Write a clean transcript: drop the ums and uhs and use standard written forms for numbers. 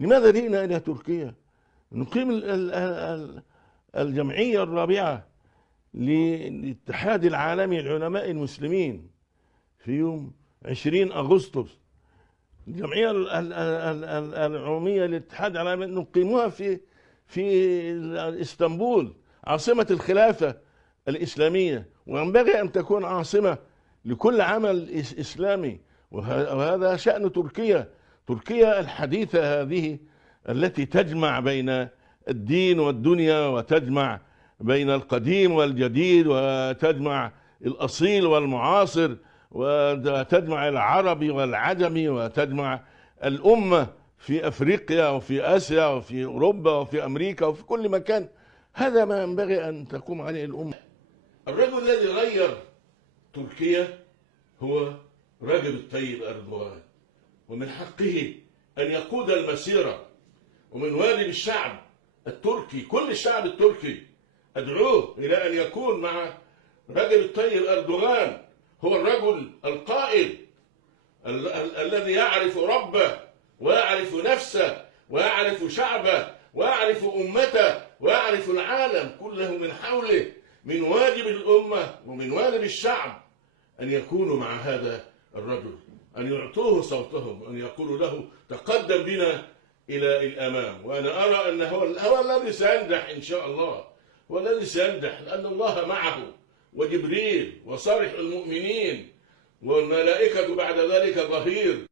لماذا جئنا إلى تركيا؟ نقيم الجمعية الرابعة للاتحاد العالمي للعلماء المسلمين في يوم 20 أغسطس. الجمعية العمومية للاتحاد العالمي نقيمها في اسطنبول، عاصمة الخلافة الإسلامية، وينبغي أن تكون عاصمة لكل عمل إسلامي. وهذا شأن تركيا. تركيا الحديثة هذه التي تجمع بين الدين والدنيا، وتجمع بين القديم والجديد، وتجمع الأصيل والمعاصر، وتجمع العربي والعجمي، وتجمع الأمة في أفريقيا وفي آسيا وفي أوروبا وفي أمريكا وفي كل مكان. هذا ما ينبغي أن تقوم عليه الأمة. الرجل الذي غير تركيا هو رجب طيب أردوغان، ومن حقه أن يقود المسيرة، ومن واجب الشعب التركي، كل الشعب التركي أدعوه إلى أن يكون مع رجب طيب أردوغان. هو الرجل القائد الذي يعرف ربه ويعرف نفسه ويعرف شعبه ويعرف أمته ويعرف العالم كله من حوله. من واجب الأمة ومن واجب الشعب أن يكونوا مع هذا الرجل، أن يعطوه صوتهم، أن يقولوا له تقدم بنا إلى الأمام. وأنا أرى أنه هو الذي سينجح إن شاء الله، هو الذي سينجح، لأن الله معه، وجبريل وصالح المؤمنين والملائكة بعد ذلك ظهير.